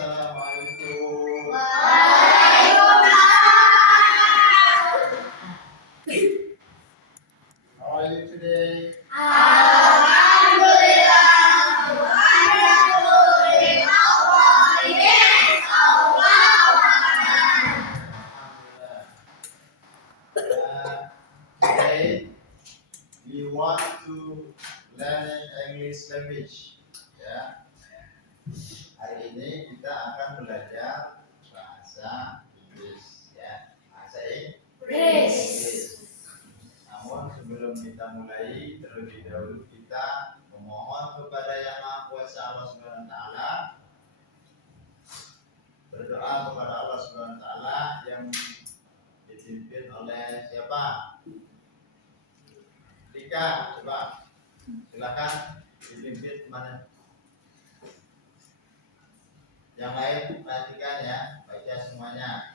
Assalamualaikum. How are you today? Today we want to learn English language. Ya. Hari ini kita akan belajar bahasa Inggris. Ya. Bahasa Inggris. Namun sebelum kita mulai, terlebih dahulu kita memohon kepada Yang Maha Kuasa Allah Subhanahu wa taala, berdoa kepada Allah Subhanahu wa taala yang dipimpin oleh siapa? Dika, coba silakan dipimpin kemana? Yang lain perhatikan ya, baca semuanya.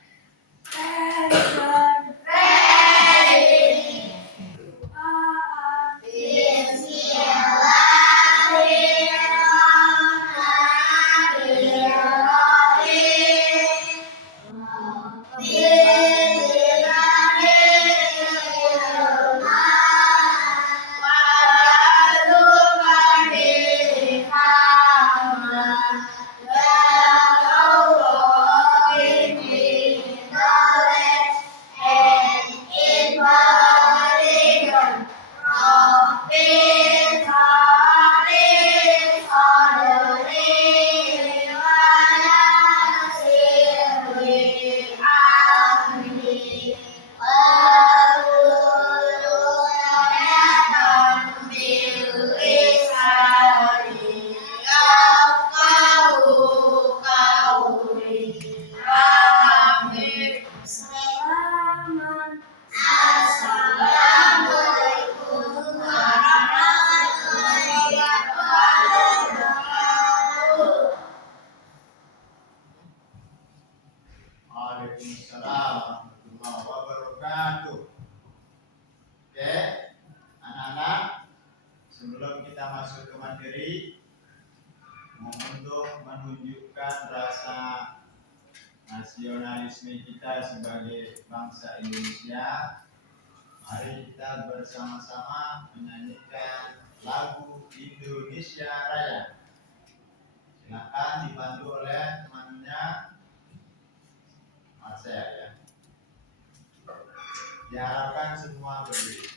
Waalaikumsalam warahmatullahi wabarakatuh. Oke, anak-anak, sebelum kita masuk ke materi, untuk menunjukkan rasa nasionalisme kita sebagai bangsa Indonesia, mari kita bersama-sama menyanyikan lagu Indonesia Raya. Silakan dibantu oleh temannya Marcel ya. Diharapkan semua berdiri.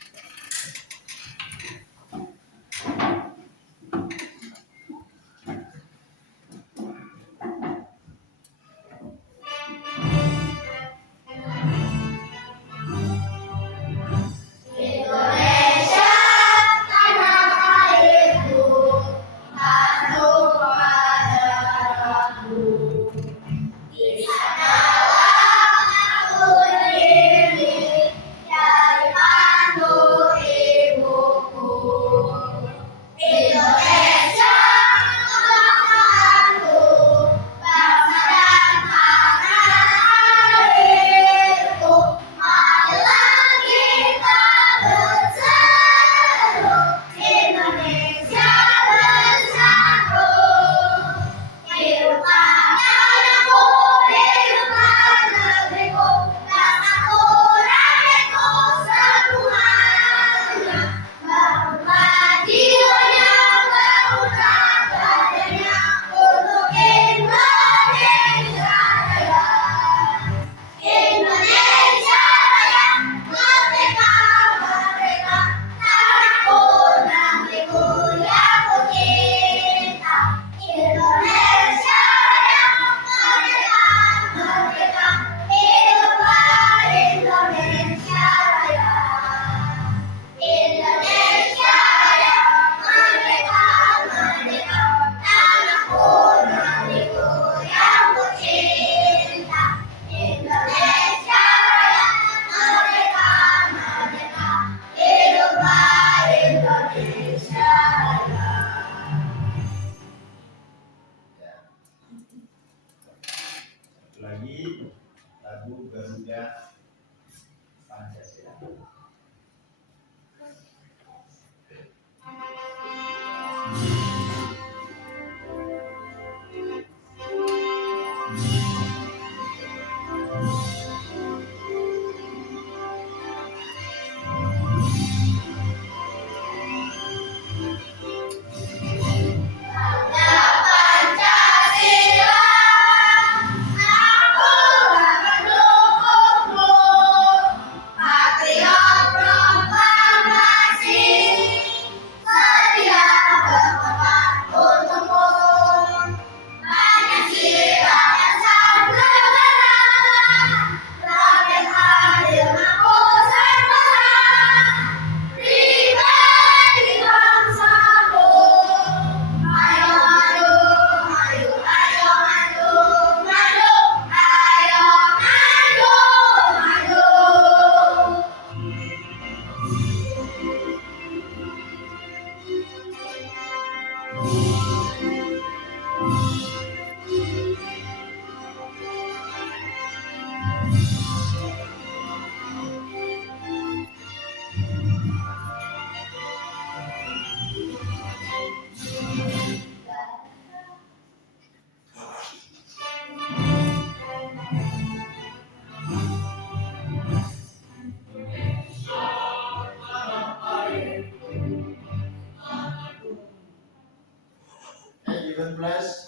given plus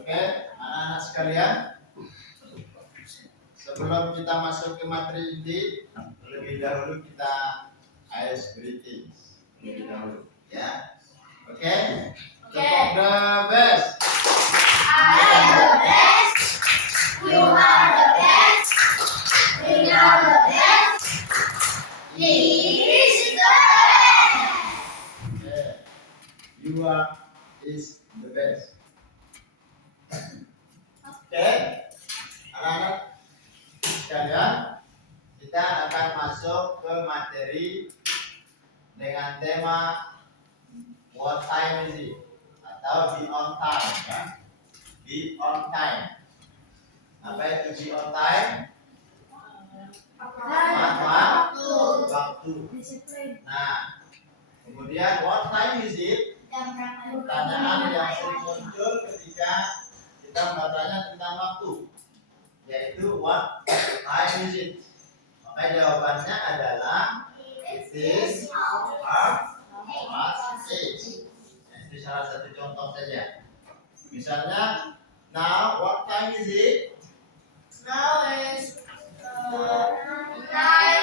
Oke, anak-anak sekalian, sebelum kita masuk ke materi inti, lebih dahulu kita ice breathing lebih dahulu, ya. Oke, Tepuk the best. I am the best. You are the best. We are the best. He is the best. Okay. You are is the best. Oke, anak-anak sekalian, kita akan masuk ke materi dengan tema what time is it? Atau be on time, ya. Be on time. Apa itu be on time? Waktu. Nah, kemudian what time is it? Pertanyaan yang sering muncul ketika kita bertanya tentang waktu, yaitu what time is it? Maka jawabannya adalah it is half past 8. Ini salah satu contoh saja. Misalnya, now what time is it? Now is 9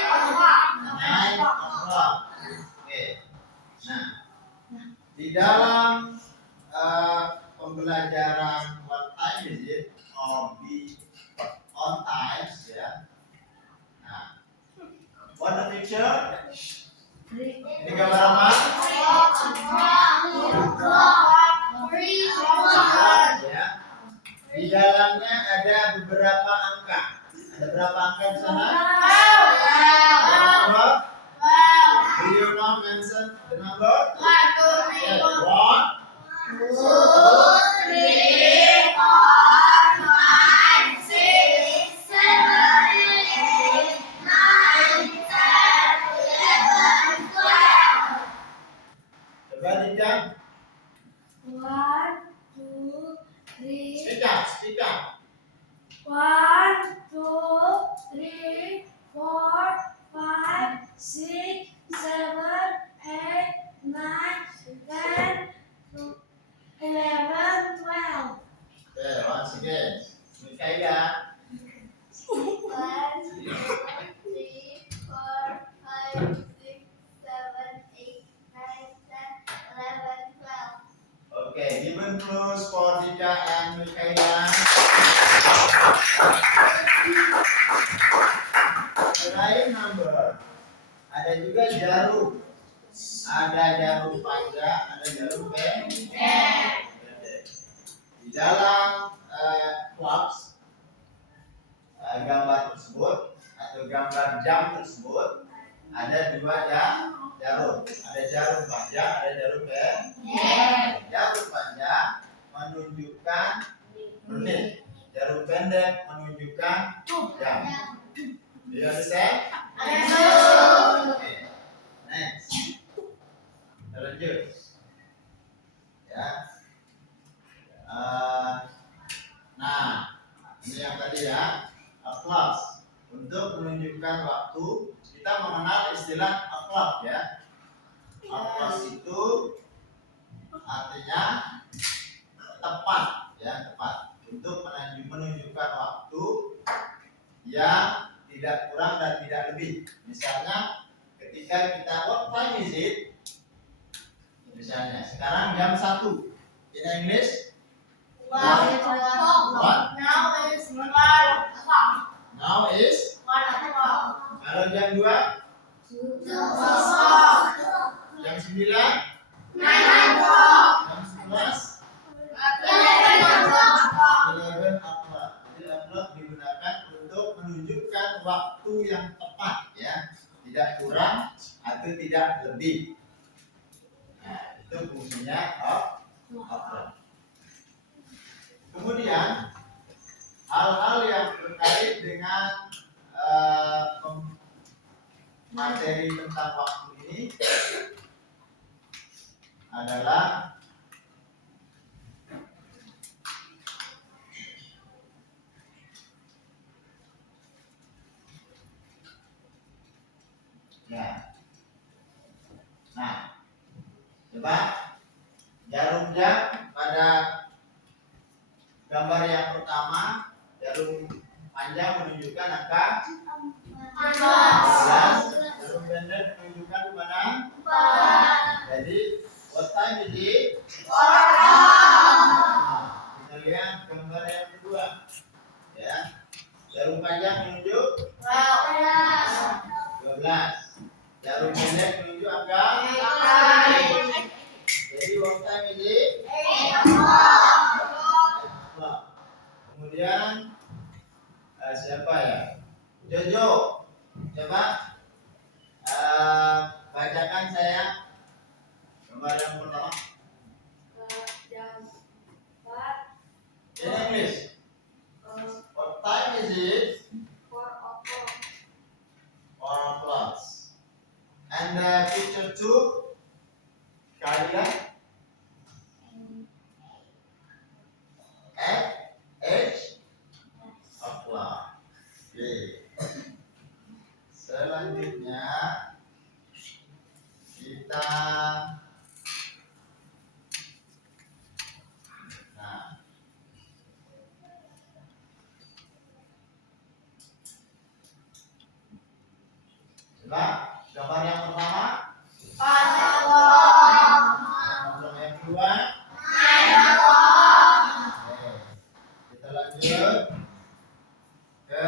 o'clock. 9 o'clock. Oke. Nah, di dalam pembelajaran what time is it or be on time, ya. Nah, what the picture? Ini gambar apa? Ya. Di dalamnya ada beberapa angka. Ada berapa angka di sana? Berapa? Do you know mention the number? 1, 2, 3, 4, 5, 6, 7, 8, 9, 10, 11, 12. Coba Dinjang. 1, 2, 3. Speak up. 1, 2, 3, 4, 5, 6, 7, 8, 9, 10, 11, 12. Okay, once again. Mikaela. 1, 2, 3, 4, 5, 6, 7, 8, 9, 10, 11, 12. Okay, given clues for Dika and Mikaela. Selain number, ada juga jarum. Ada jarum panjang, ada jarum pendek. Di dalam clocks, gambar tersebut atau gambar jam tersebut ada dua jarum. Ada jarum panjang, ada jarum pendek. Jarum panjang menunjukkan menit. Jarum pendek menunjukkan jam. Do you understand? Okay. Next. Lanjut. Ya. Nah, ini yang tadi ya, o'clock. Untuk menunjukkan waktu, kita mengenal istilah o'clock ya. O'clock itu artinya tepat, ya tepat. Untuk menunjukkan waktu yang tidak kurang dan tidak lebih. Misalnya, ketika kita what time is it? Misalnya, sekarang jam 1. In English? Now is 1 o'clock. Kalau jam 2? Jam 9? 9 o'clock. Jam 11? 11 o'clock. 11 o'clock. Jadi o'clock digunakan untuk menunjukkan waktu yang tepat ya, tidak kurang atau tidak lebih. Nah, itu fungsinya o'clock. Kemudian hal-hal yang terkait dengan materi tentang waktu ini adalah Coba jarum jam pada gambar yang pertama, jarum panjang menunjukkan angka 14, jarum pendek menunjukkan di mana? Jadi what time is it? Nah, kita lihat gambar yang kedua, ya. Jarum panjang menunjuk 12, jarum pendek menunjuk angka 8. Jadi what time is it? 8. Kemudian siapa ya? Jojo, coba bacakan saya gambar yang pertama. In English, what time is it? 4 o'clock. And picture 2, Kalian? At 8 o'clock. Oke. Selanjutnya kita coba gambar yang pertama, gambar yang kedua. Oke. Kita lanjut ke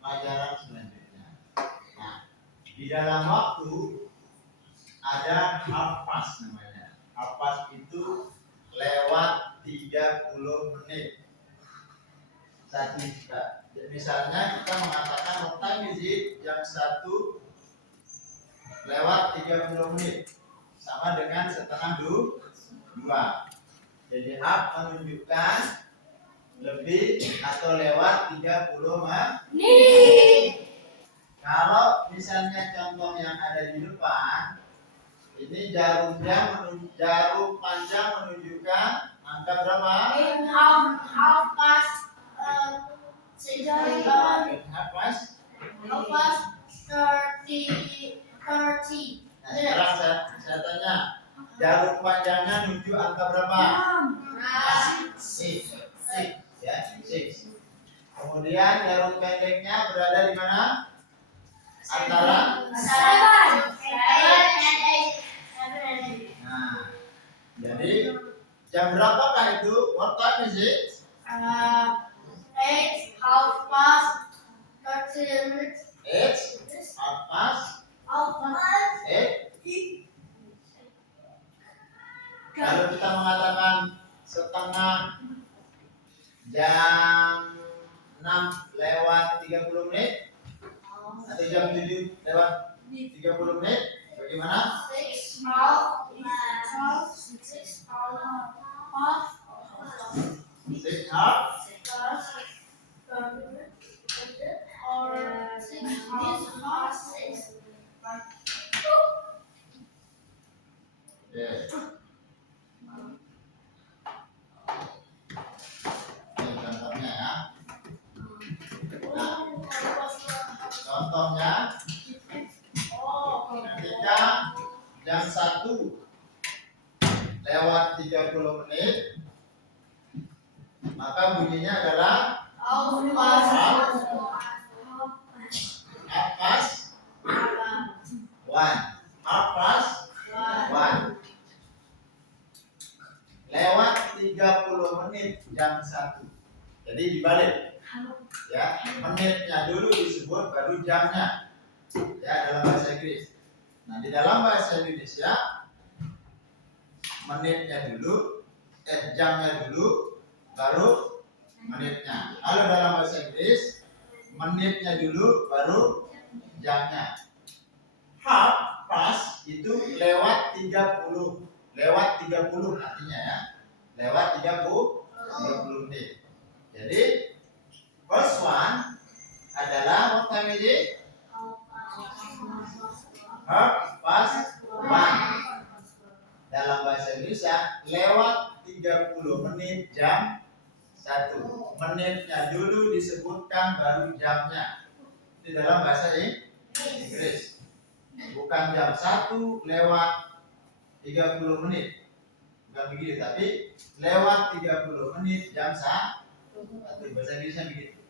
pelajaran selanjutnya. Nah, di dalam waktu ada half past namanya. Half past itu lewat 30 menit. Misalnya kita mengatakan what time is it, jam 1 lewat 30 menit sama dengan setengah 2. Jadi half menunjukkan lebih atau lewat 30 menit. Kalau misalnya contoh yang ada di depan, ini jarum panjang menunjukkan angka berapa? Half past 30. Nah, sekarang saya tanya, jarum panjangnya menuju angka berapa? 6 ya, 6. Kemudian jarum pendeknya berada di mana? Antara 7. Nah, jadi jam berapakah itu? What time is it? 8 half past 30 minutes. 8 half past 8. Kalau kita mengatakan setengah jam 6 lewat 30 menit atau jam 7 lewat 30 menit, bagaimana? 6 half 6 half. or 6 half 6. Yes. Ini contohnya ya. Nah, contohnya ketika jam 1 lewat 30 menit, maka bunyinya adalah half past 1. Half past 1. Lewat 30 menit jam 1. Jadi dibalik. Ya, menitnya dulu disebut baru jamnya. Ya, dalam bahasa Inggris. Nah, di dalam bahasa Indonesia menitnya dulu, jamnya dulu baru menitnya. Kalau dalam bahasa Inggris menitnya dulu baru jamnya. Half past itu lewat 30. Lewat 30 artinya ya. Lewat 30 menit. Jadi first one adalah what time is it? Half past 1. Dalam bahasa Indonesia lewat 30 menit jam 1. Menitnya dulu disebutkan baru jamnya. Itu dalam bahasa Inggris. Bukan jam 1 lewat 30 menit. Bukan begitu, tapi lewat 30 menit jam 1. Bahasa Inggrisnya begitu.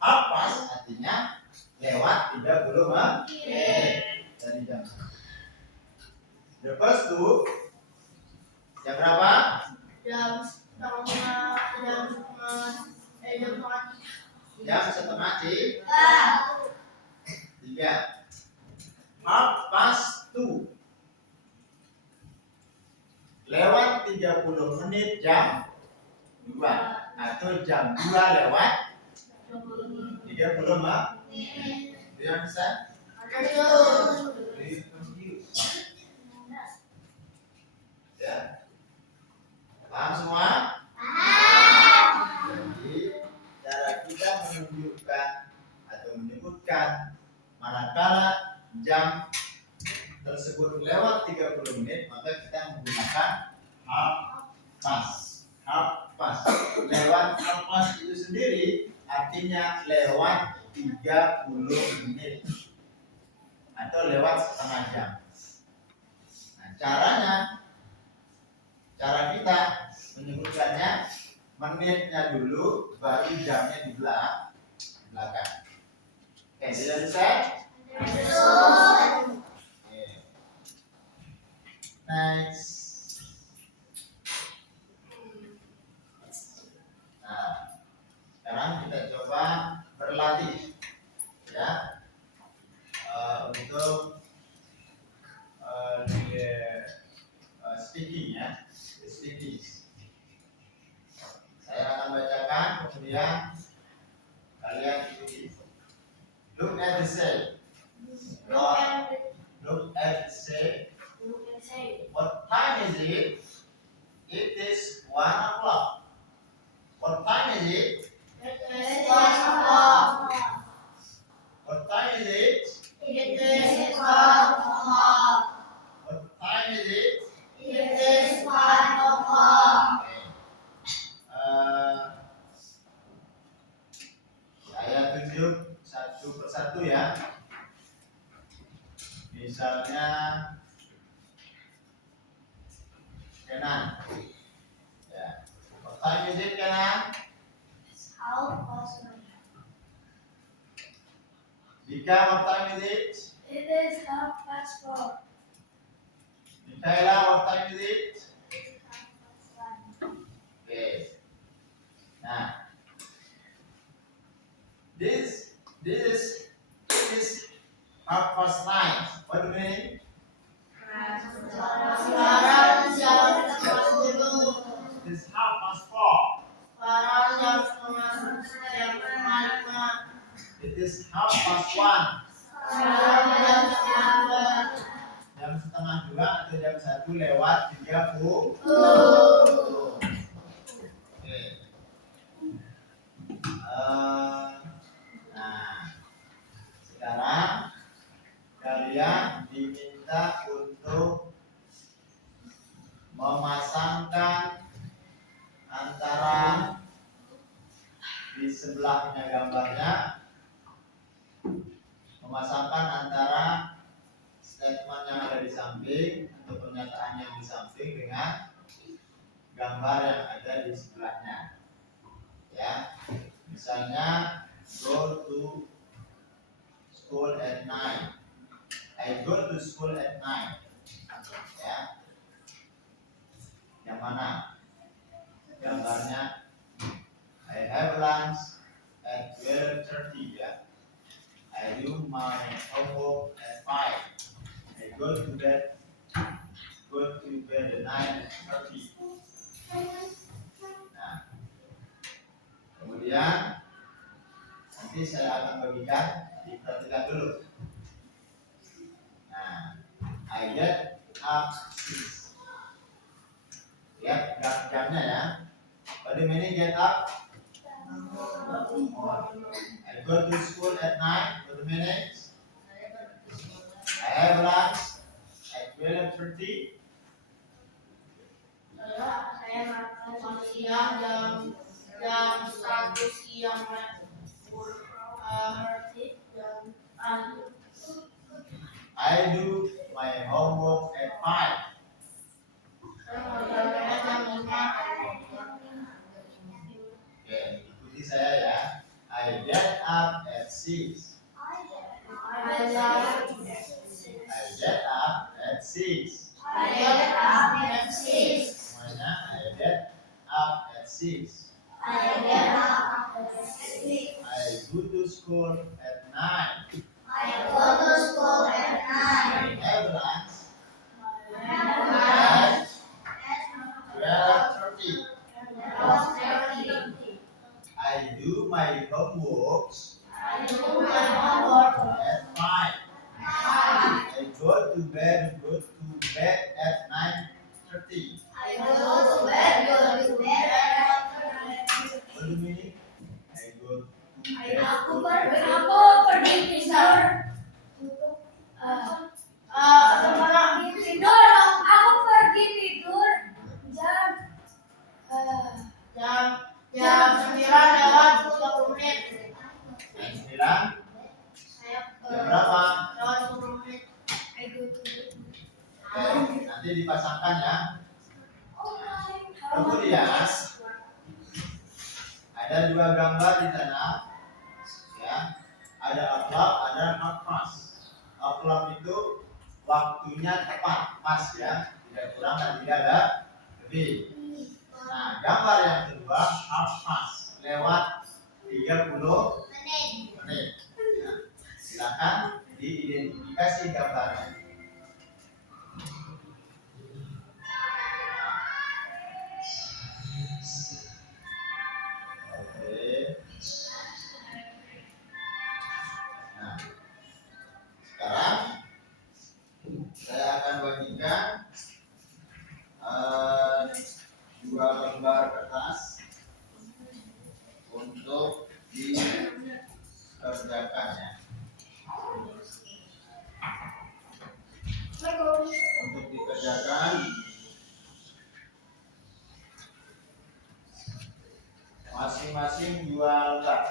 Half past artinya lewat 30 menit dari jam 1. The first two jam berapa? Jam setengah Jam setengah 3. tiga. Half past 2 lewat 30 menit jam 2 atau jam 2 lewat 30 menit. Do you understand? Please confuse. Ya. Paham semua? Jadi cara kita menunjukkan atau menyebutkan manakala jam tersebut lewat 30 menit, maka kita menggunakan half past. Half past. Lewat half past itu sendiri artinya lewat 30 menit atau lewat setengah jam. Nah, cara kita menyebutkannya menitnya dulu, baru jamnya di belakang. Oke, sudah selesai? Next. Nah, sekarang kita coba berlatih ya untuk speaking ya, speaking. Saya akan bacakan, kemudian kalian ikuti. Look at the say. Look at the say. What time is it? It is 1 o'clock. What time is it? What time is it? What time is it? Saya tunjuk satu persatu ya. Misalnya Kenan. Ya. What time is it, Kenan? Dika, what time is it? It is 4:30. Mikaela, what time is it? Okay. Nah, this is 9:30. What do you mean? Sekarang jam 10. This 4:30. Sekarang jam setengah 5. It is 1:30. Sekarang jam setengah 2. Jam setengah 2 atau jam 1 lewat 30. Oke. Nah, sekarang kalian diminta untuk memasangkan antara di sebelahnya gambarnya, memasangkan antara statement yang ada di samping atau pernyataan yang di samping dengan gambar yang ada di sebelahnya. Ya, misalnya go to school at 9. I go to school at 9. Ya, yang mana gambarnya? I have lunch at 12:30. Ya, I do my homework at 5. I go to bed at 9:30. Nah, kemudian nanti saya akan bagikan, diperhatikan dulu. Nah, I get up 6. Lihat jamnya ya. Pada mana get up? I go to school at 9. Pada mana? I have lunch at 12:30. Saya makan siang jam 1 siang. I do my homework at 5. 6. I get I get up at 6. up at 6. Semuanya I get up at 6. I get up at 6. I go to school at 9. I go to school at 9. Have lunch Have at lunch 12:30. at 12:30. I do my homeworks I do my homework at 5. at 5. I go to bed at 9:30. I go to bed at 9:30. What do you mean? I go to bed. Aku pergi tidur. Tidur. Aku pergi tidur jam 9:30. Jam 9. Jam berapa? Oke, nanti dipasangkan ya. Kemudian ada dua gambar di sana, ya. Ada akhlak, ada nafas. Akhlak itu waktunya tepat, pas ya, tidak kurang dan tidak ada lebih. Nah, gambar yang kedua nafas lewat 30 menit. Ya. Silakan diidentifikasi gambarnya. Nah, sekarang saya akan bagikan dua lembar kertas untuk dikerjakan ya. Untuk dikerjakan masing-masing dua lembar.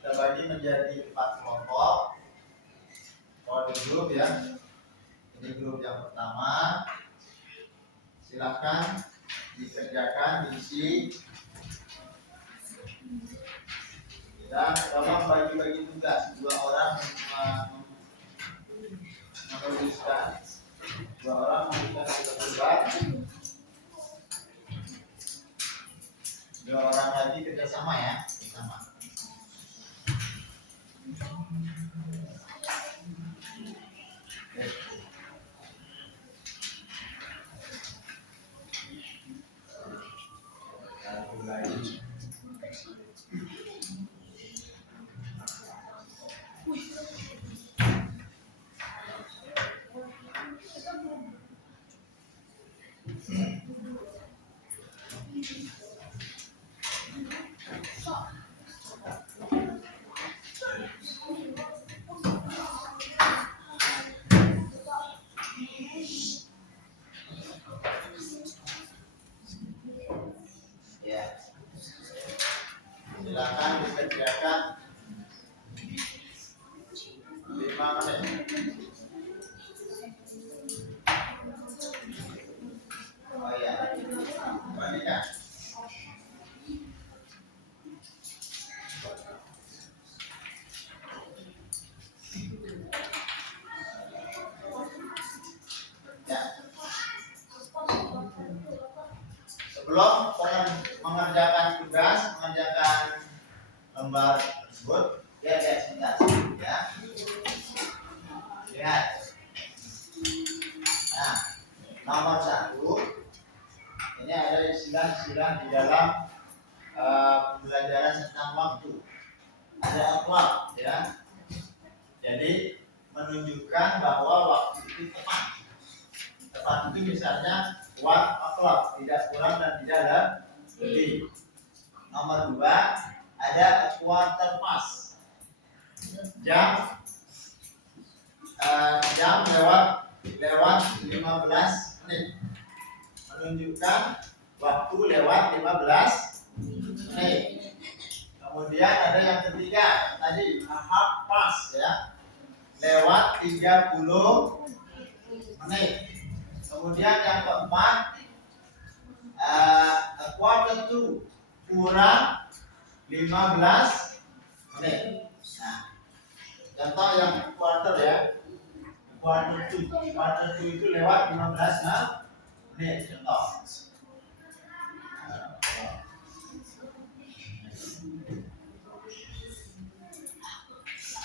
Kita bagi menjadi 4 kelompok. Kode grup ya. Ini grup yang pertama. Silakan dikerjakan, diisi. Dan tolong bagi-bagi tugas. 2 orang menuliskan. 2 orang menuliskan satu lembar. 2 orang lagi kerjasama ya, sama. Ya. Silakan dikerjakan 5 menit. Oh ya, bandingkan. Ya. Sebelum mengerjakan tugas, mengerjakan lembar tersebut, lihat sebentar ya. Lihat. Nah, nomor 1 ini ada istilah-istilah di dalam pembelajaran tentang waktu. Ada akhlak ya. Jadi menunjukkan bahwa waktu itu tepat. Tepat itu misalnya one o'clock, tidak kurang dan tidak ada lebih. Nomor 2 ada quarter past. Jam lewat 15 menit. Menunjukkan waktu lewat 15 menit. Kemudian ada yang ketiga tadi half past ya. Lewat 30 menit. Kemudian yang keempat quarter to kurang 15 menit. Nah, Contoh yang quarter ya. Quarter 2 itu lewat 15 menit contoh.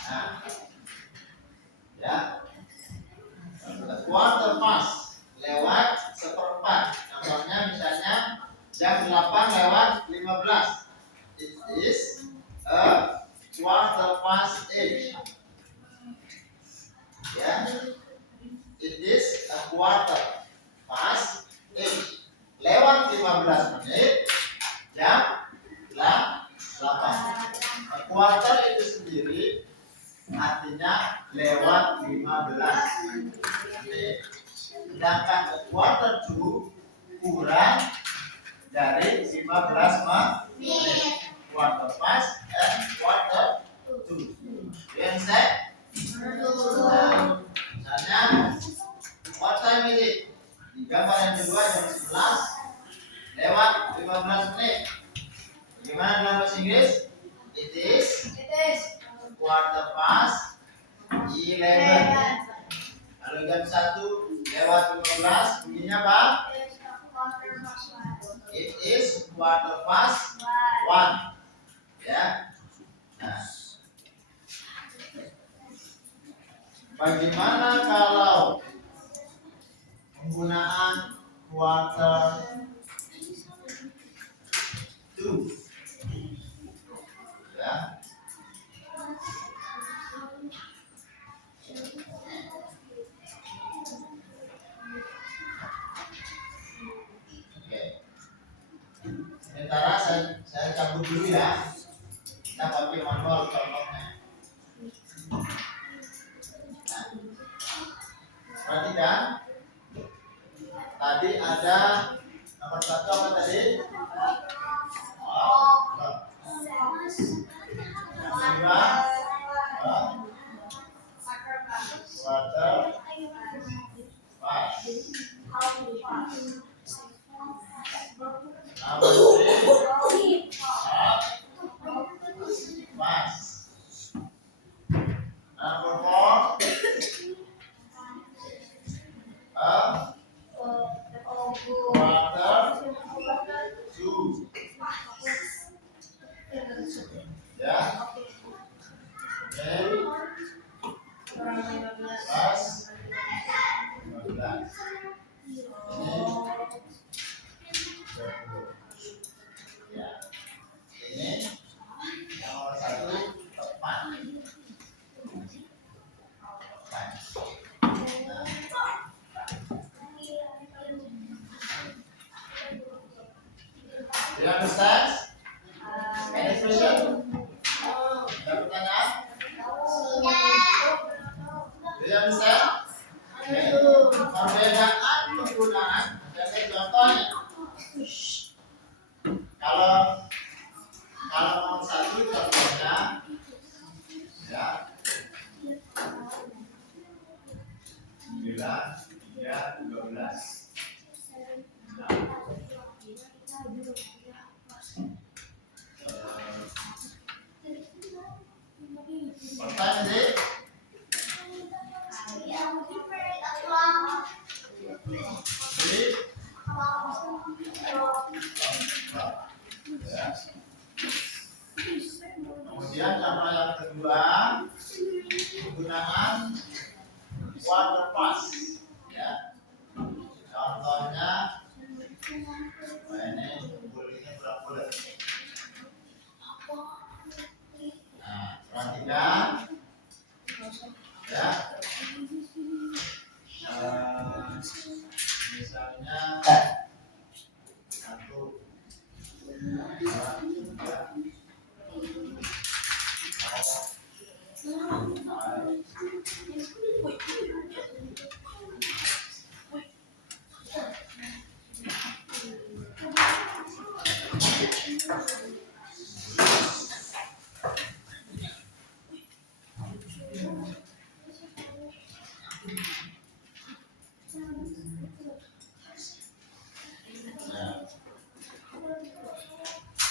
Nah, ya. Quarter past lewat seperempat. Contohnya misalnya jam 8 lewat 15. It is a quarter past 8. Ya. It is a quarter past 8. Lewat 15 menit jam 8. Quarter itu sendiri artinya lewat 15 menit. Sedangkan quarter 2 kurang dari 15 menit. Quarter past and quarter 2. Yang saya misalnya what time is it? Di gambar yang kedua jam 11 lewat 15 menit. Gimana dalam bahasa Inggris? It is quarter past 11. Kalau jam 1 lewat 15 bunyinya apa? It is quarter past 1. Ya. Nah. Bagaimana kalau penggunaan quarter 2? Ya. Oke. Sementara saya cabut dulu ya. Kita pakai manual contohnya. Nah, perhatikan. Tadi ada nomor 1 apa tadi? Yang kedua, quarter past. Number 3, half past. Number 4, quarter 2. Ya. Then plus 15. Ini 20. Ya. Ini nomor 1 tepat. Do you understand? Any question? Ada pertanyaan? Do you understand? Okay. Perbedaan penggunaan jadi contohnya. Kalau nomor 1 contohnya ya 9, 3, 12. Pertanyaan ini kemudian contoh yang kedua penggunaan quarter past ya. Contohnya ini bulatnya bulat-bulat. Nah, perhatikan ya. Misalnya 1, 2, 3, 5.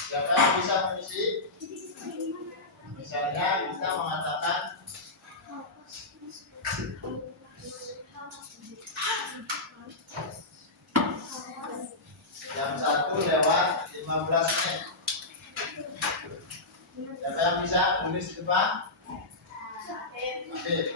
Siapa yang bisa mengisi? Misalnya kita mengatakan 15 menit. Siapa yang bisa tulis di depan? Oke.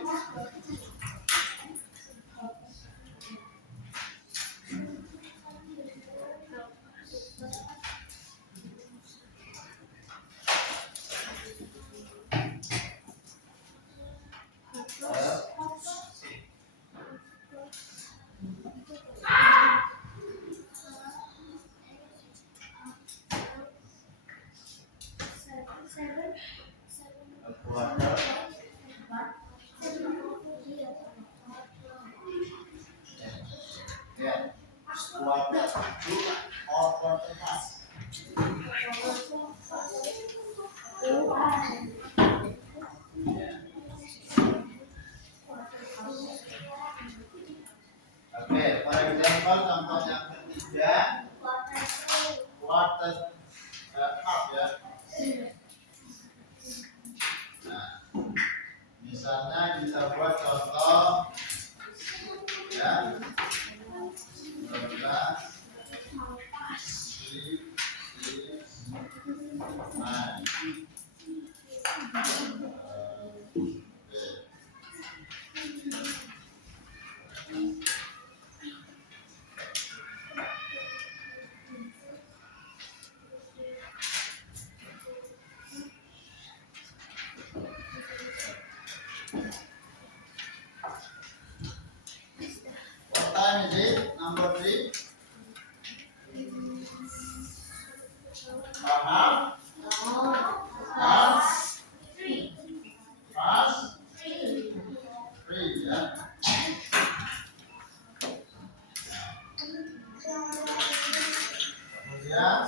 Quarter. Yeah. Quarter to or quarter past. Oke, for example contoh yang ketiga quarter half ya. Nah, misalnya kita buat contoh ya 12 3 6 9. What time is it? Number 3. Half. Half. Past 3 ya. Kemudian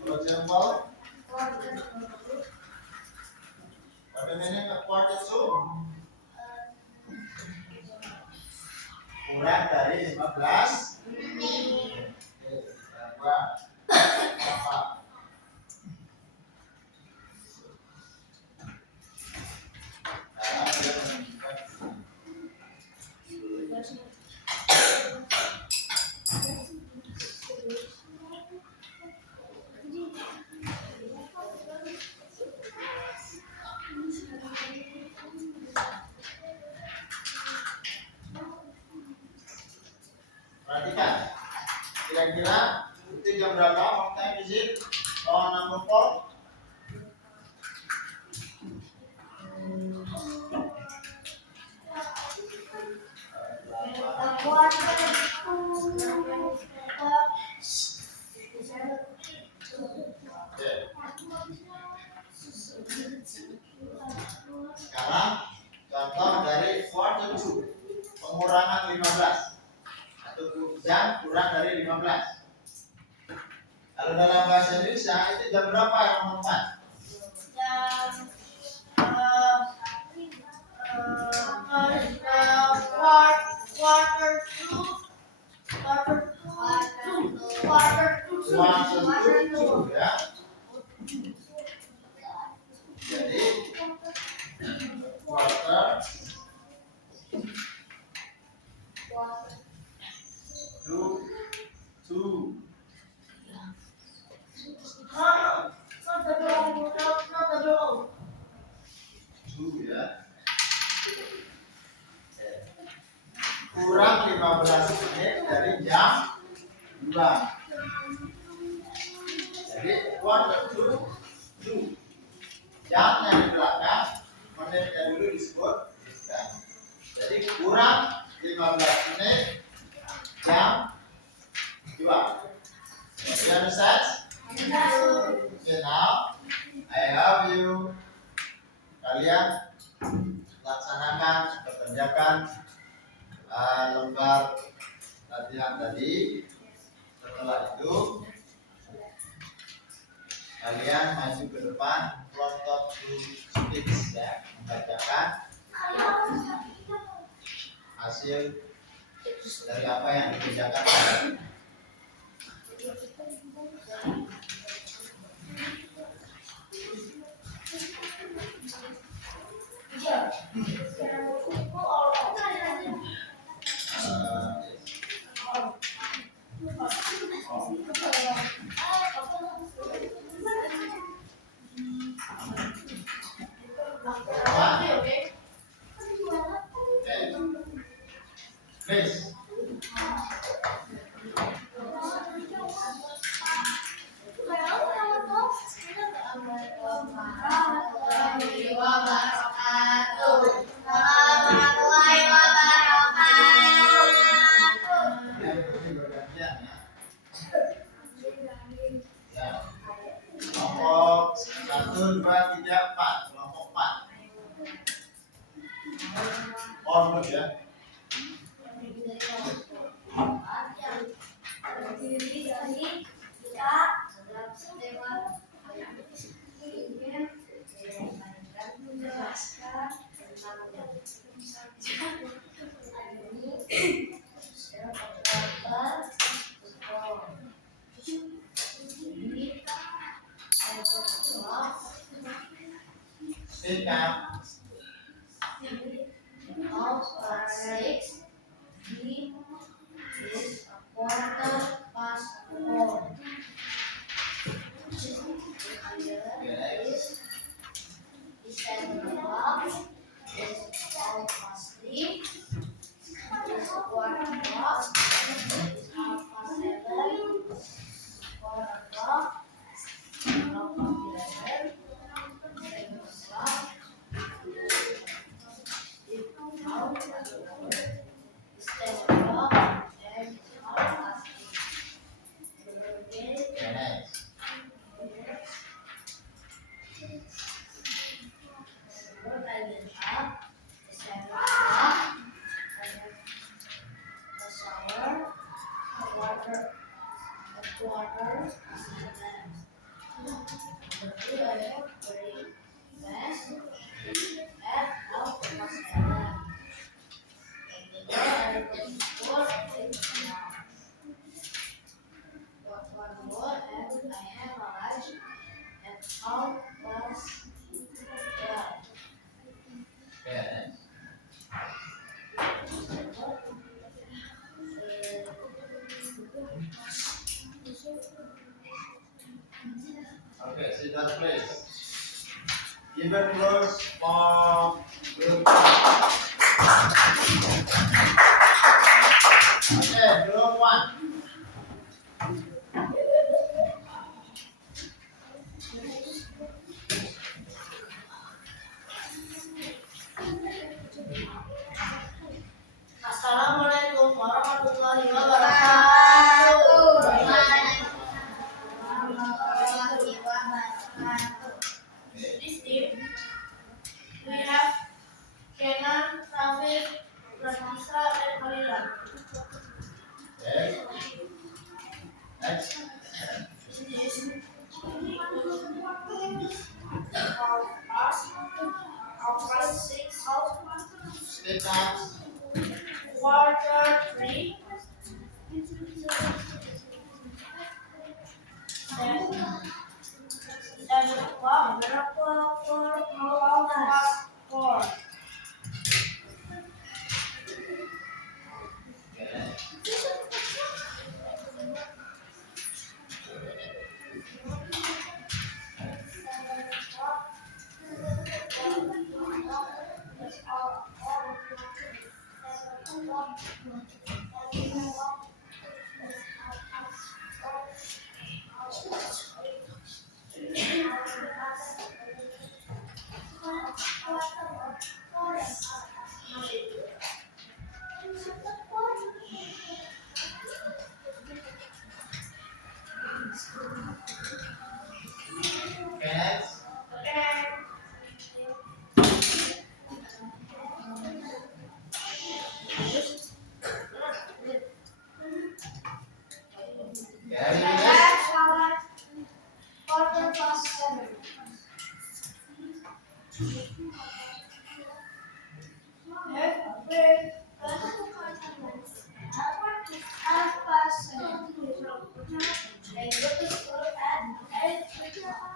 for example, what the meaning of quarter to? Kurang dari 15 menit. Apa? Perhatikan, kira-kira itu jam berapa? What time is it? Number 4. Oke. Sekarang contoh dari quarter to, pengurangan 15 atau jam kurang dari 15. Kalau dalam bahasa Indonesia itu jam berapa yang nomor 4? Quarter to ya. Jadi quarter to 2. Ya. Kurang 15 menit dari jam 2. Jadi quarter to 2. Jam yang di belakang menitnya dulu disebut kan? Jadi kurang 15 menit jam 2. You understand? Okay, now I have you. Kalian laksanakan atau kerjakan lembar latihan tadi. Setelah itu kalian maju ke depan, front to speech ya, membacakan hasil dari apa yang dikerjakan. Ya. Kelompok 1, 2, 3, 4. Kelompok 4. Oh, ya. Terdiri dari kita lewat ingin menjelaskan tentang Speak up. He is a quarter past 4. Yes. Is 7 o'clock. Is 3:30. Is 4 o'clock. Is 7:30. 4 o'clock. 11. 7 o'clock. Is 10 o'clock. And 8:30. Okay, next. I get up. It's 7 o'clock. I have a shower, a quarter past 7. The food I have very fast at 7:30. The door I go to school at 8 o'clock. But 1 more and I have a lunch at 12:12. Okay, next. Okay, sit down, please. Give a close for group. Okay, group 1. Assalamualaikum warahmatullahi wabarakatuh. This team, we have Kenan, Rafiq, Pranisa, and Malila. Okay. Next. Half past 6, Sit down. quarter 3, 7 o'clock, 4:04. Okay, next. Okay, next. Okay, everything else? Quarter past 7. Have a break. Half past 7. I go to school at 8 o'clock.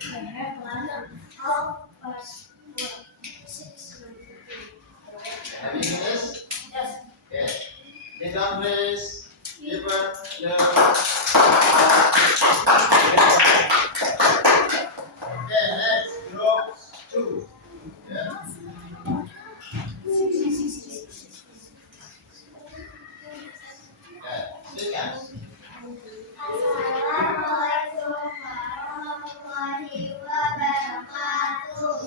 I have lunch at 4:06. 6. Have you finished? Yes. Okay. Sit down, please. Give her your. Okay, next. Group 2. Yeah. Okay. Sit down. Assalamualaikum warahmatullahi wabarakatuh.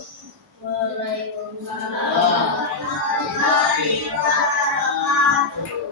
Waalaikumsalam warahmatullahi wabarakatuh.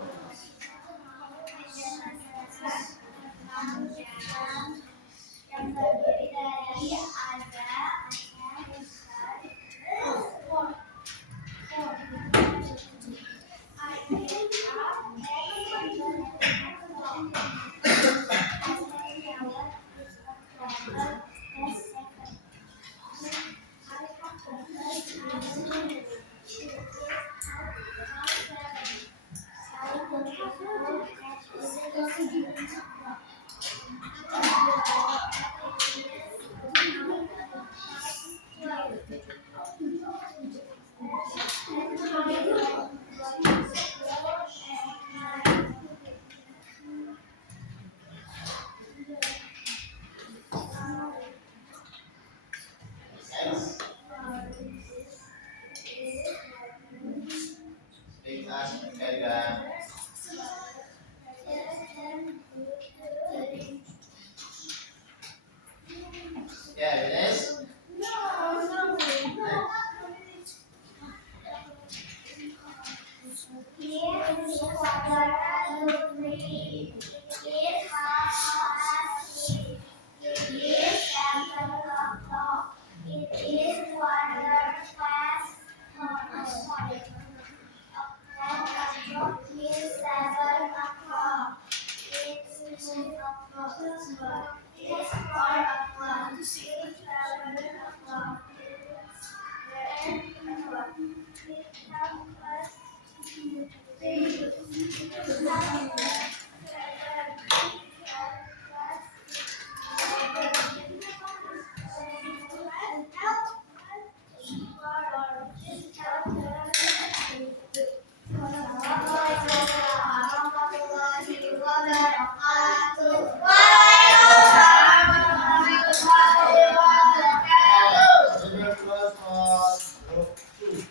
Remember class on group 2.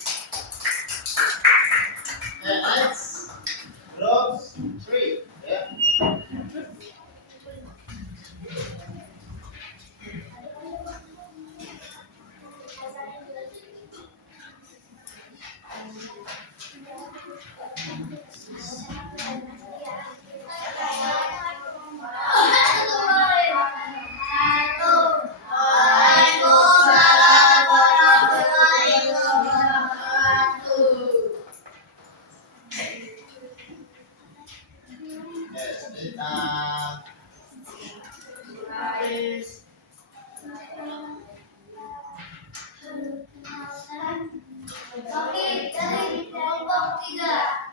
Next, group 3. Yeah. Yes, Nita. Oke, dari kelompok 3.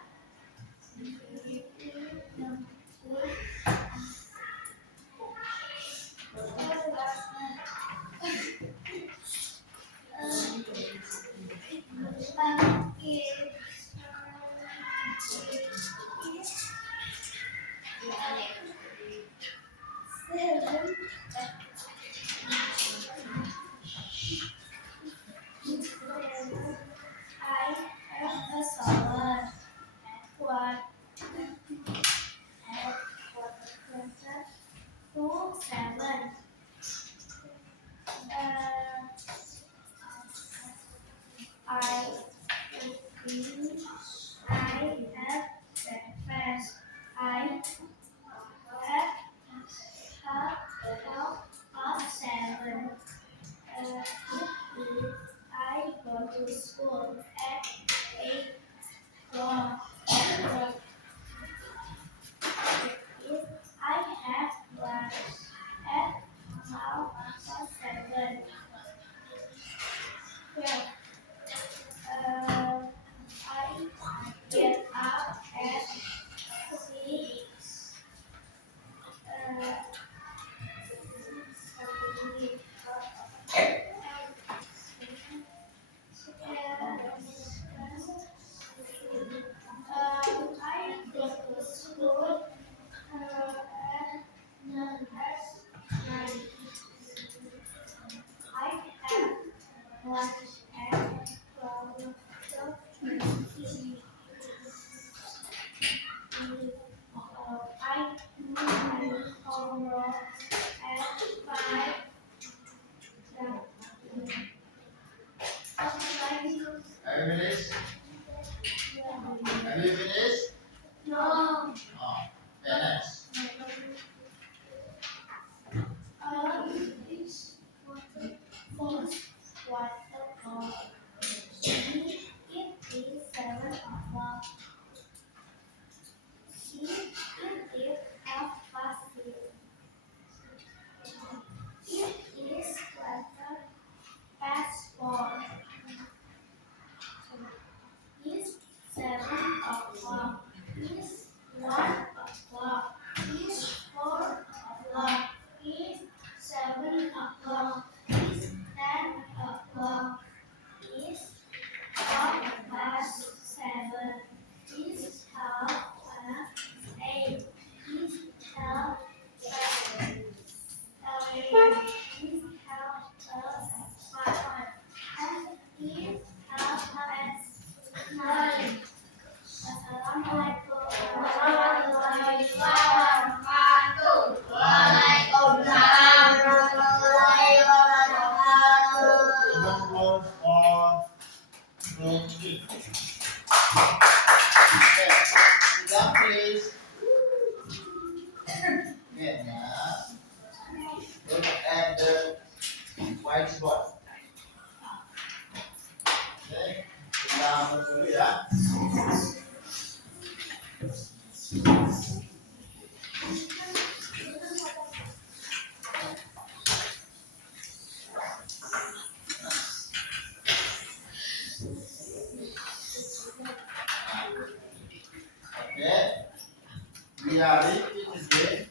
Ya, repeat again.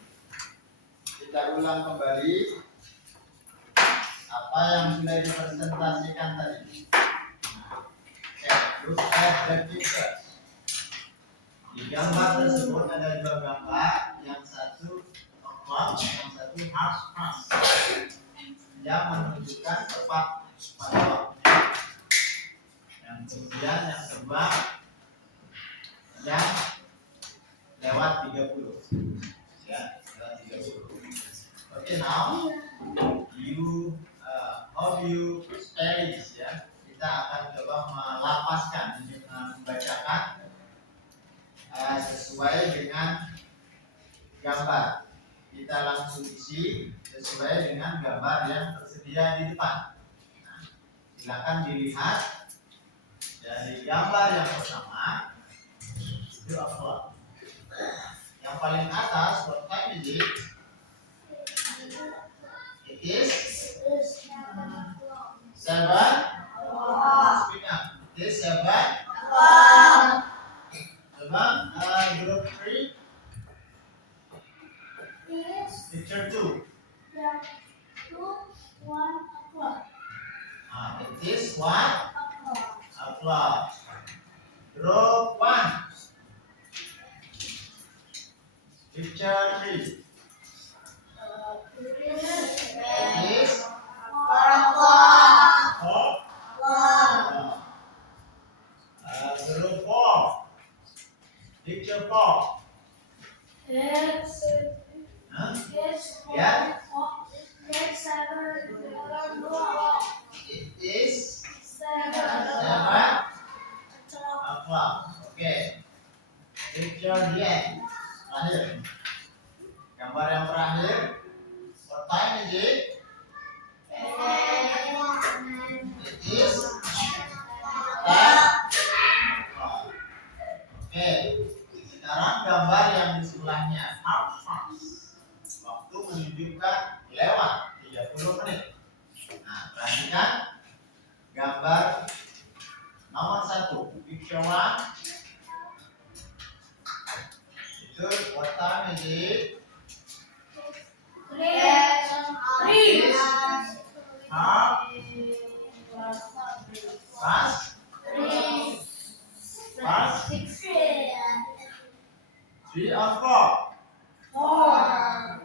Kita ulang kembali apa yang sudah dipresentasikan tadi. Oke, look at the pictures. Di gambar tersebut ada dua gambar, yang satu clock, yang satu half past, yang menunjukkan tepat pada waktunya. Yang kemudian yang kedua yang lewat 30, ya, lewat 30. Okay, now you how you spell this, ya. Kita akan coba melapaskan, membacakan sesuai dengan gambar. Kita langsung isi sesuai dengan gambar yang tersedia di depan. Nah, silakan dilihat dari gambar yang pertama. Itu apa? Yang paling atas, what time is it? It is 7. Speak up. It is 7. Group 3. Picture 2. It is 1 o'clock. Group 1. Picture 3. It is 4 o'clock. Group 4. Picture 4. Huh? Yeah. It is 7 o'clock. Okay. Picture the end. Terakhir. Gambar yang terakhir. What time is it? It is 10 o'clock. Oke. Sekarang gambar yang di sebelahnya. Half past. Waktu menunjukkan lewat 30 menit. Nah, perhatikan gambar nomor 1. Picture 1. Itu what time is it? Half past 3 or 4.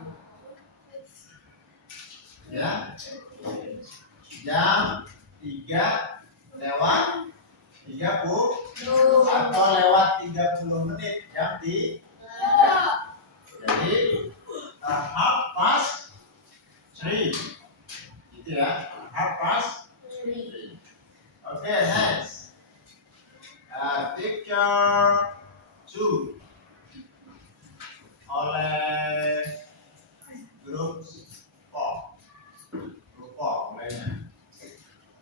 Ya. Jam 3 lewat 30 atau lewat 30 menit jam di. Jadi half past 3. Gitu ya. Half past 3. Oke, next. Picture 2 oleh grup 4. Grup 4 mulainya.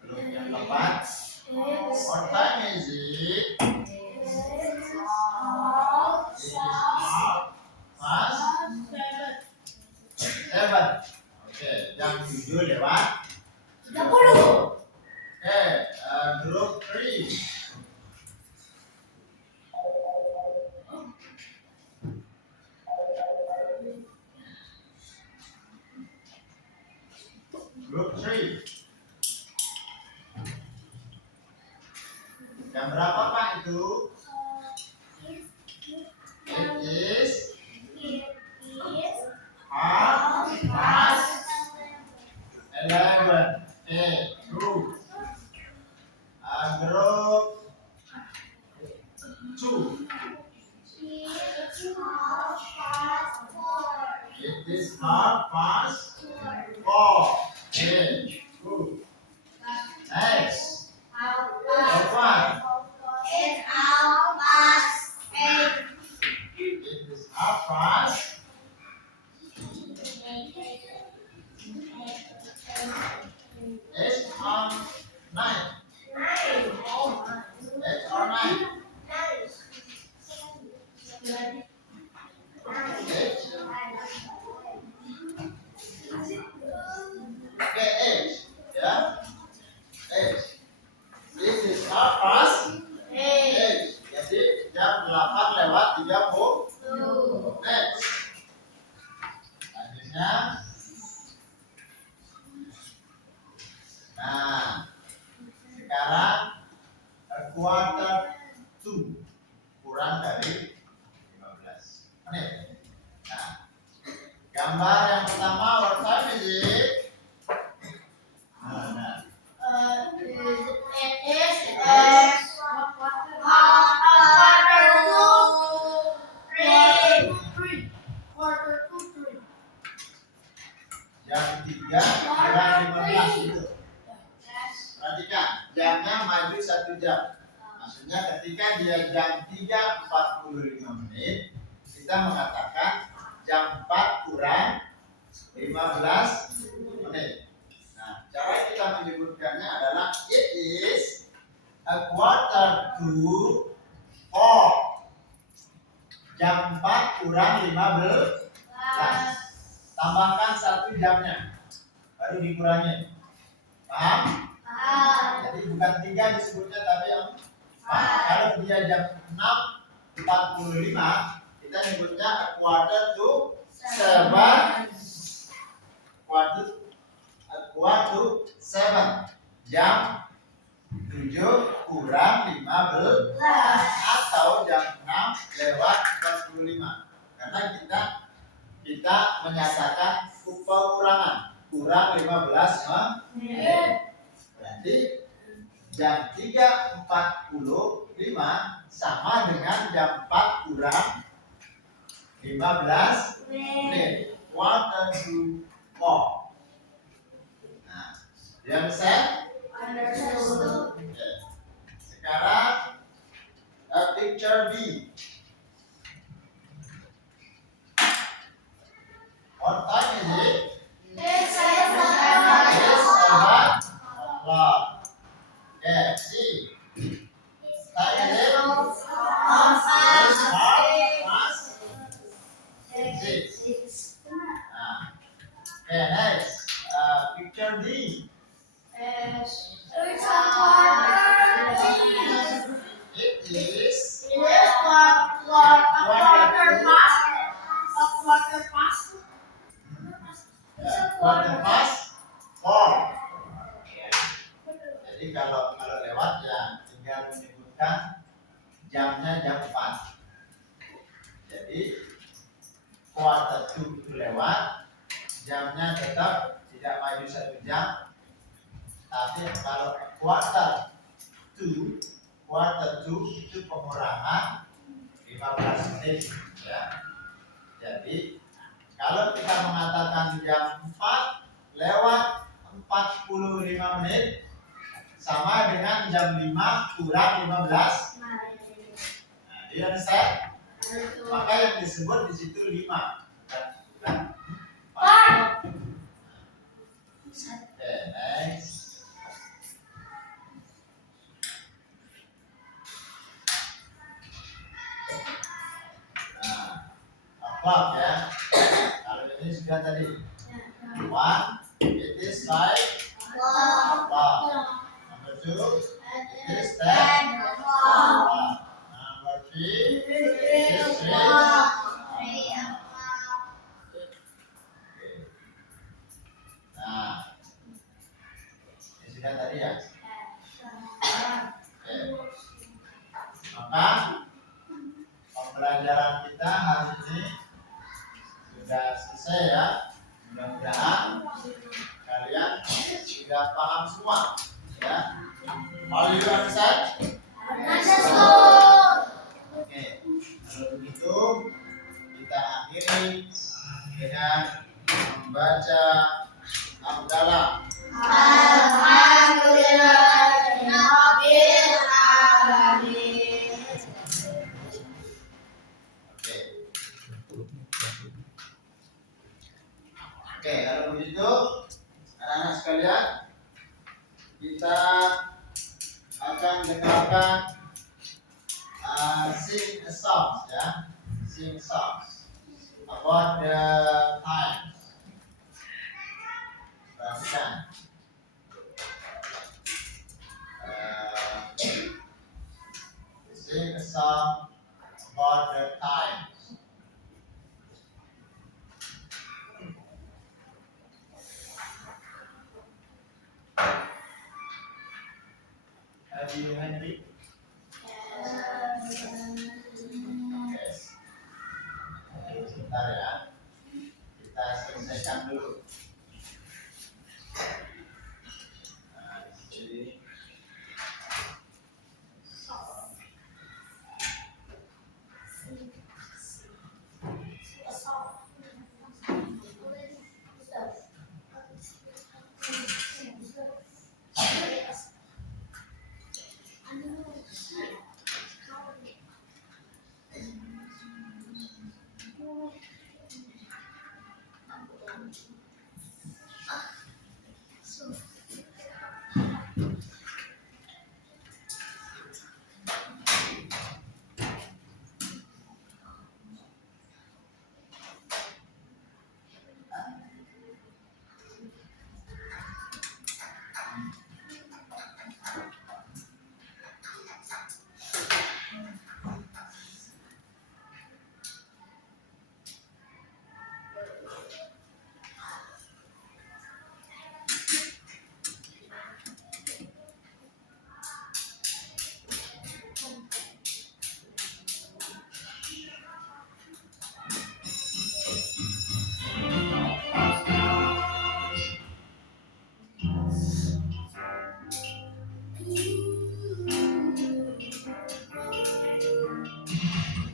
Grup yang keempat. What time is it? It is half past 7. Oke, jam 7 lewat 30. Oke, grup 3. Grup 3. Jam berapa Pak itu? It is half past 11. Okay, true. Group 2. It is half past 4. Okay, good. Next. Group 1. It is half past 8 or 9. 8 or 9. 8. Okay, 8. Yeah. 8. This is half past 8. Jadi jam 8 lewat 30. Next. Gambar yang pertama, what time is it? Nah. It is quarter to 3. Jam 3 kurang 15 itu. Perhatikan, jamnya maju 1 jam. Maksudnya ketika dia jam 3.45 menit, kita mengatakan jam 4 kurang 15 menit. Nah, cara kita menyebutkannya adalah it is a quarter to 4. Jam 4 kurang 15. Tambahkan 1 jamnya, baru dikurangi. Paham? Jadi bukan 3 disebutnya, tapi 4. Kalau dia jam 6.45, kita nyebutnya a quarter to 7. Quarter to 7. Jam 7 kurang 15 atau jam 6:45. Karena kita menyatakan pengurangan, kurang 15 menit. Berarti jam 3.45 sama dengan jam 4 kurang 15 menit. Quarter to 4. Nah, you understand? Okay. Sekarang picture B. What time is it? It's 7:00. Okay, see. Time is it? Past 6. Okay, next. Picture D. It is quarter past 4. Jadi kalau lewat ya tinggal menyebutkan jamnya jam 4. Jadi quarter to itu lewat, jamnya tetap tidak maju 1 jam. Tapi kalau quarter to itu pengurangan 15 menit ya. Jadi kalau kita mengatakan jam 4 lewat 45 menit sama dengan jam 5 kurang 15. Nah, dia understand? Maka yang disebut di situ 5 dan 4. Okay, next. Nah, o'clock ya. Kalau ini sudah tadi. 1, it is 5 o'clock. Number 2, it is 10 o'clock. Number 3, it is 3 o'clock. Nah, ini sudah tadi ya. Oke. Maka pembelajaran kita hari ini sudah selesai ya. Mudah-mudahan kalian sudah paham semua ya. All you understand? Oke. Kalau begitu kita akhiri dengan membaca hamdalah. Oke, kalau begitu anak-anak sekalian, kita akan dengarkan sing a songs ya, sing songs about the time. Perhatikan. Sing a song about the time. Have you Henry? Yes. Sebentar ya. Kita kita selesaikan dulu. Jadi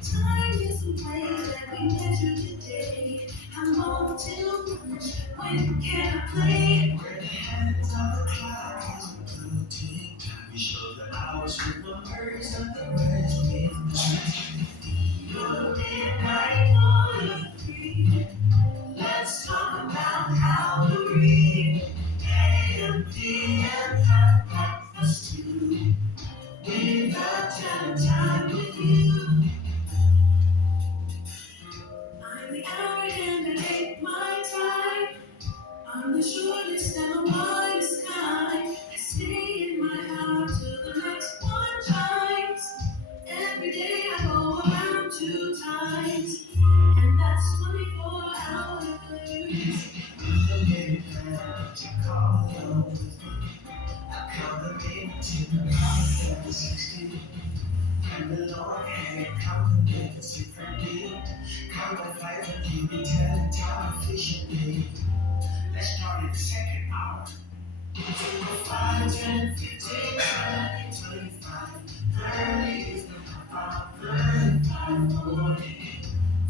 Time is the way that we measure today. How long till lunch? When can I play? Where the hands of the clock is a good tick. We show the hours with numbers and the rest with your midnight 1 to 3. Let's talk about Halloween. AM, PM, half past 2. We love time with you. I'm the hour hand and ain't my time. I'm the shortest and the widest kind. I stay in my house till the next one chimes. Every day I go around 2 times, and that's 24 hours. The minute that you call alone with me, I count the minutes in the clock of 60. And the long hair count the minutes you from me. Count the flights and you can tell the time efficiently. Let's start in the second hour. 5, 10, 15, 20, 25, 30 is the half hour. 35, 40,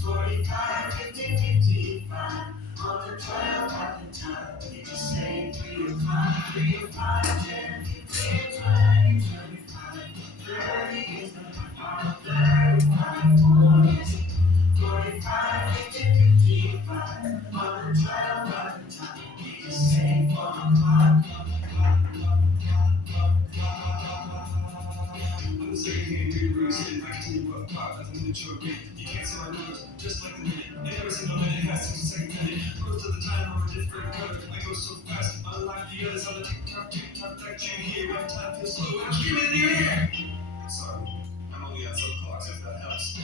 45, 50, 55. On the 12 at the time, we just say 3 o'clock, 3 or 5, 10, 15, 20, 25, 30 is the half hour. 35, 40, 45, 50, 55. On the 12 at the time, we just say 1 o'clock. I'm the second hand reader, sitting back to you up pop, nothing that you're big. You can't see my numbers, just like the minute. And every single minute has 60 seconds in it. Most of the time I'm a different color. I go so fast, unlike the others on the tick-tock, that can't hear. When time feels slow, I'm screaming in your ear. Sorry, I'm only on some clocks if that helps.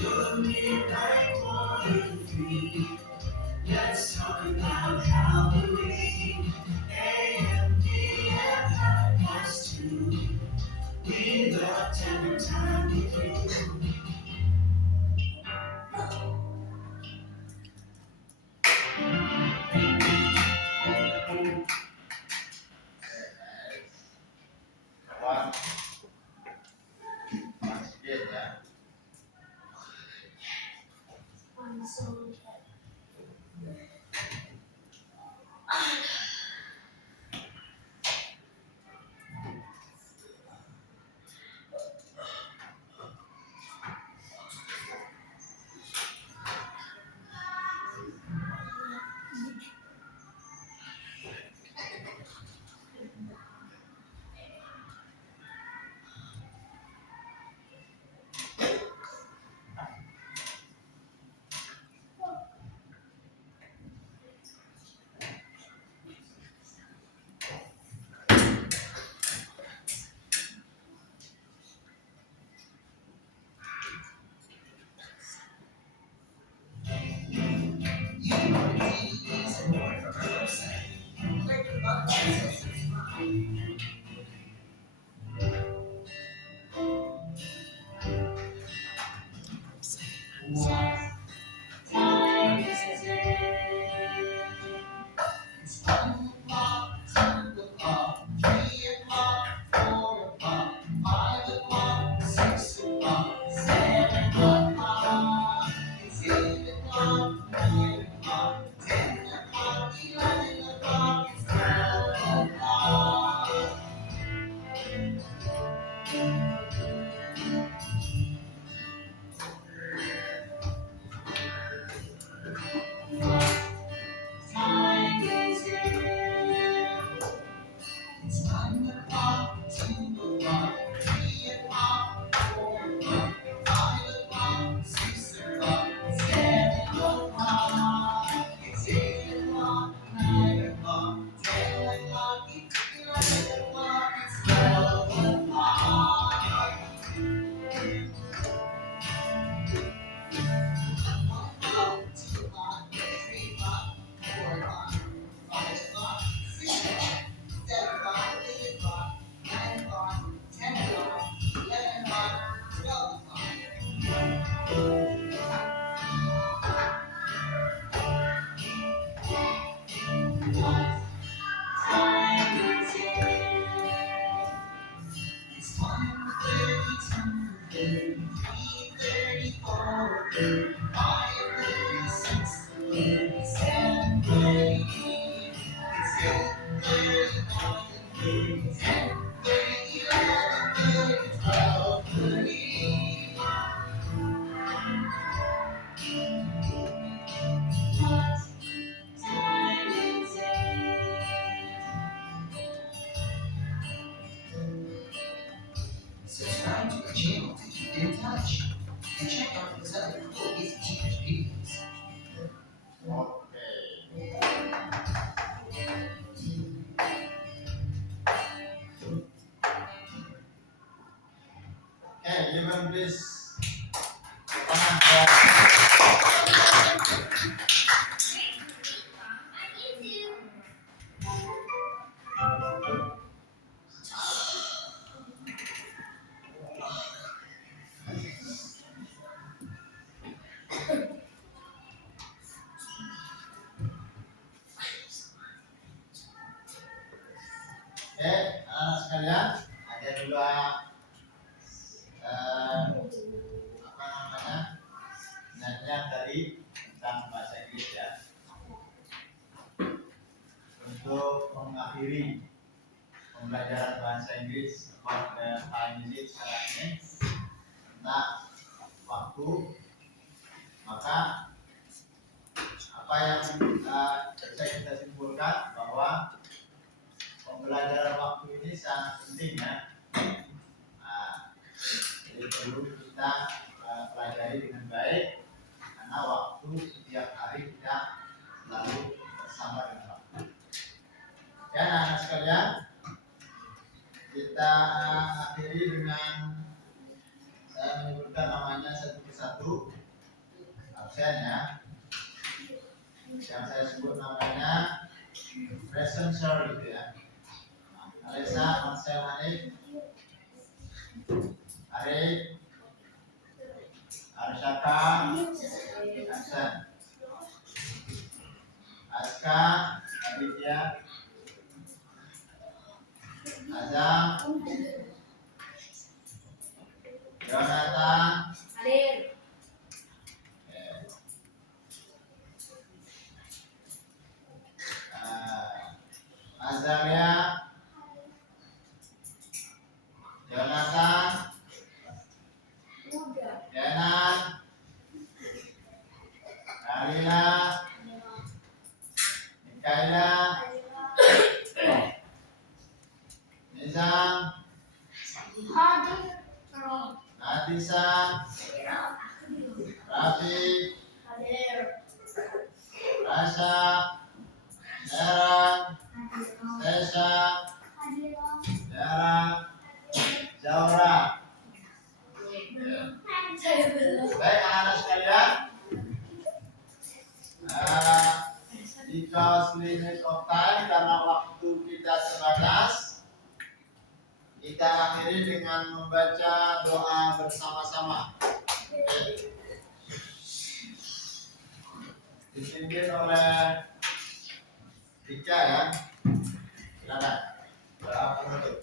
Good midnight 1 to 3. Let's talk about Halloween. AM, PM, half past 2. We love tender time with you. kawan masukin ya. Oke. Gimana please? Tangan ya. Anak-anak sekalian, ada dua apa namanya nanya tadi tentang bahasa Inggris ya. Untuk mengakhiri pembelajaran bahasa Inggris pada hari ini sekarang ini tentang waktu, maka apa yang bisa kita simpulkan bahwa pembelajaran waktu ini sangat penting ya. Jadi perlu kita pelajari dengan baik karena waktu setiap hari kita selalu bersama dengan waktu. Ya anak-anak sekalian, kita akhiri dengan saya menyebutkan namanya satu persatu absen ya. Yang saya sebut namanya present short gitu ya. Alisa, Marcel, Hanif, Arif, Arsyaka, absen. Aska, Aditya, Azam, Jonathan, Hadir. Azalia, Jonathan, Kenan, Kalila, Mikaela, Nizam, Natisa, Rafi, Rasha, Sharon, Sesha, Dara, Zaura. Baik anak-anak sekalian, because limit of time karena waktu kita terbatas, kita akhiri dengan membaca doa bersama-sama. Dipimpin oleh Dika ya. Silakan. Doa penutup.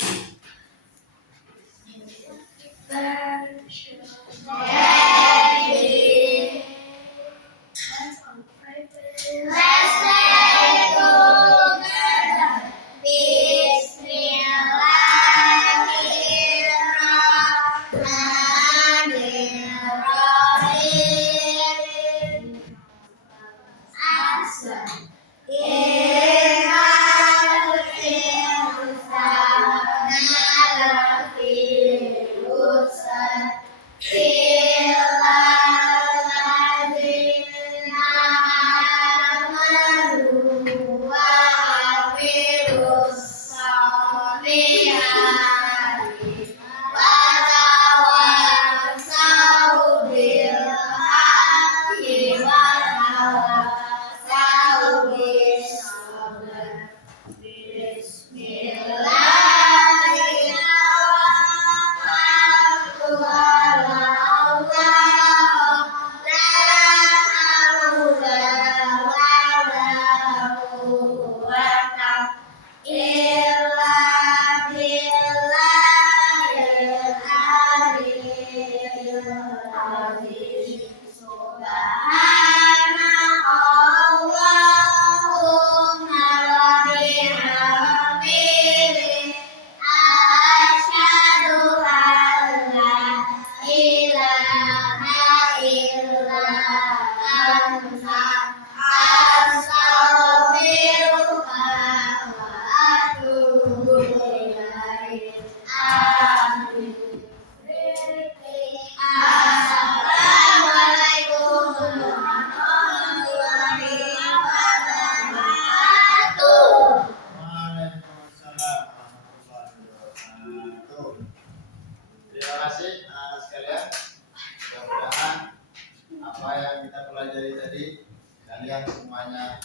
kalian semuanya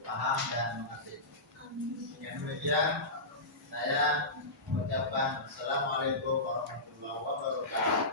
paham dan mengerti. Dengan demikian saya mengucapkan Assalamualaikum warahmatullahi wabarakatuh.